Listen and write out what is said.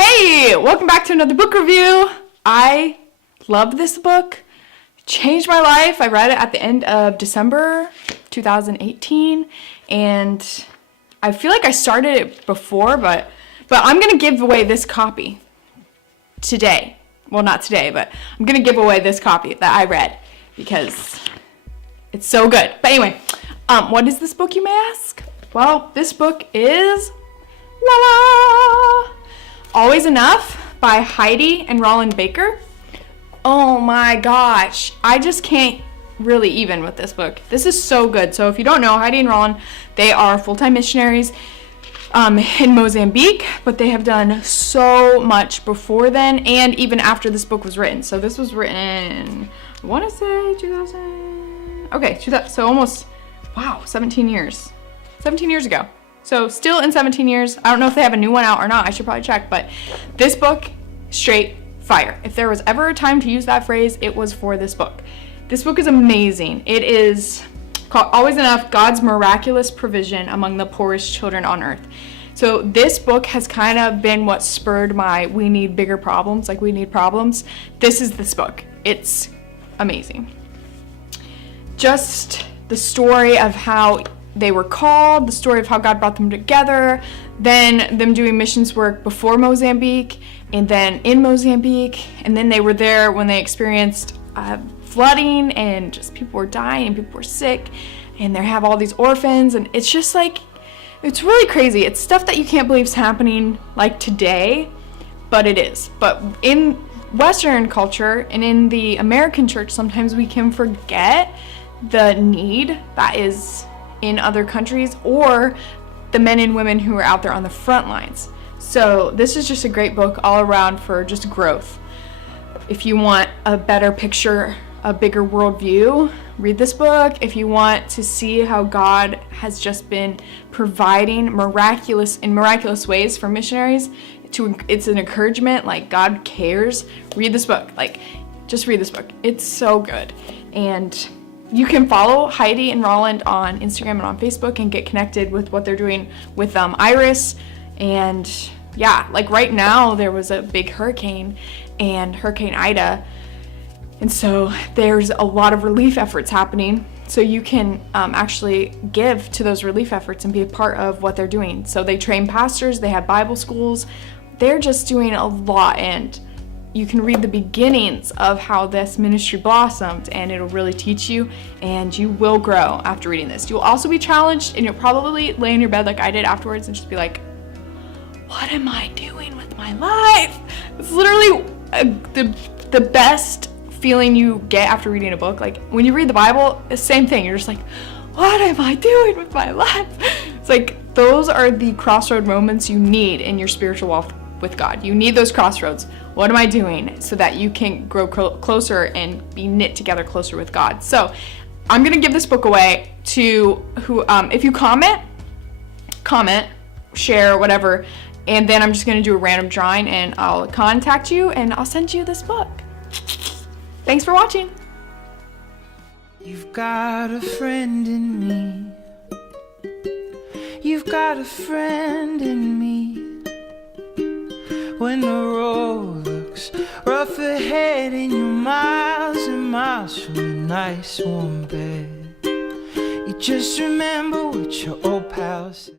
Hey, welcome back to another book review. I love this book. It changed my life. I read it at the end of December 2018, and I feel like I started it before, but I'm going to give away this copy today. Well, not today, but I'm going to give away this copy that I read because it's so good. But anyway, what is this book, you may ask? Well, this book is La La! Always Enough by Heidi and Rolland Baker. Oh my gosh, I just can't really even with this book. This is so good. So if you don't know, Heidi and Rolland, they are full-time missionaries in Mozambique, but they have done so much before then and even after this book was written. So this was written, I want to say 2000. Okay, so almost, wow, 17 years. 17 years ago. So still in 17 years. I don't know if they have a new one out or not. I should probably check. But this book, straight fire. If there was ever a time to use that phrase, it was for this book. This book is amazing. It is called Always Enough, God's Miraculous Provision Among the Poorest Children on Earth. So this book has kind of been what spurred my we need bigger problems, like we need problems. This is this book. It's amazing. Just the story of how they were called, the story of how God brought them together, then them doing missions work before Mozambique, and then in Mozambique, and then they were there when they experienced flooding, and just people were dying, and people were sick, and they have all these orphans, and it's just like, it's really crazy. It's stuff that you can't believe is happening like today, but it is. But in Western culture and in the American church, sometimes we can forget the need that is in other countries or the men and women who are out there on the front lines. So this is just a great book all around for just growth. If you want a better picture, a bigger worldview, read this book. If you want to see how God has just been providing in miraculous ways for missionaries, it's an encouragement, like God cares. Read this book. Just read this book. It's so good. And you can follow Heidi and Rolland on Instagram and on Facebook and get connected with what they're doing with Iris. And yeah, like right now there was a big hurricane and Hurricane Ida. And so there's a lot of relief efforts happening. So you can actually give to those relief efforts and be a part of what they're doing. So they train pastors, they have Bible schools. They're just doing a lot, and you can read the beginnings of how this ministry blossomed, and it'll really teach you, and you will grow after reading this. You'll also be challenged, and you'll probably lay in your bed like I did afterwards and just be like, what am I doing with my life? It's literally the best feeling you get after reading a book. Like when you read the Bible, it's the same thing. You're just like, what am I doing with my life? It's like those are the crossroad moments you need in your spiritual walk with God. You need those crossroads. What am I doing so that you can grow closer and be knit together closer with God? So I'm going to give this book away to who, if you comment, share, whatever, and then I'm just going to do a random drawing, and I'll contact you and I'll send you this book. Thanks for watching. You've got a friend in me. You've got a friend in me. When the road looks rough ahead and you're miles and miles from a nice warm bed, you just remember what your old pal said.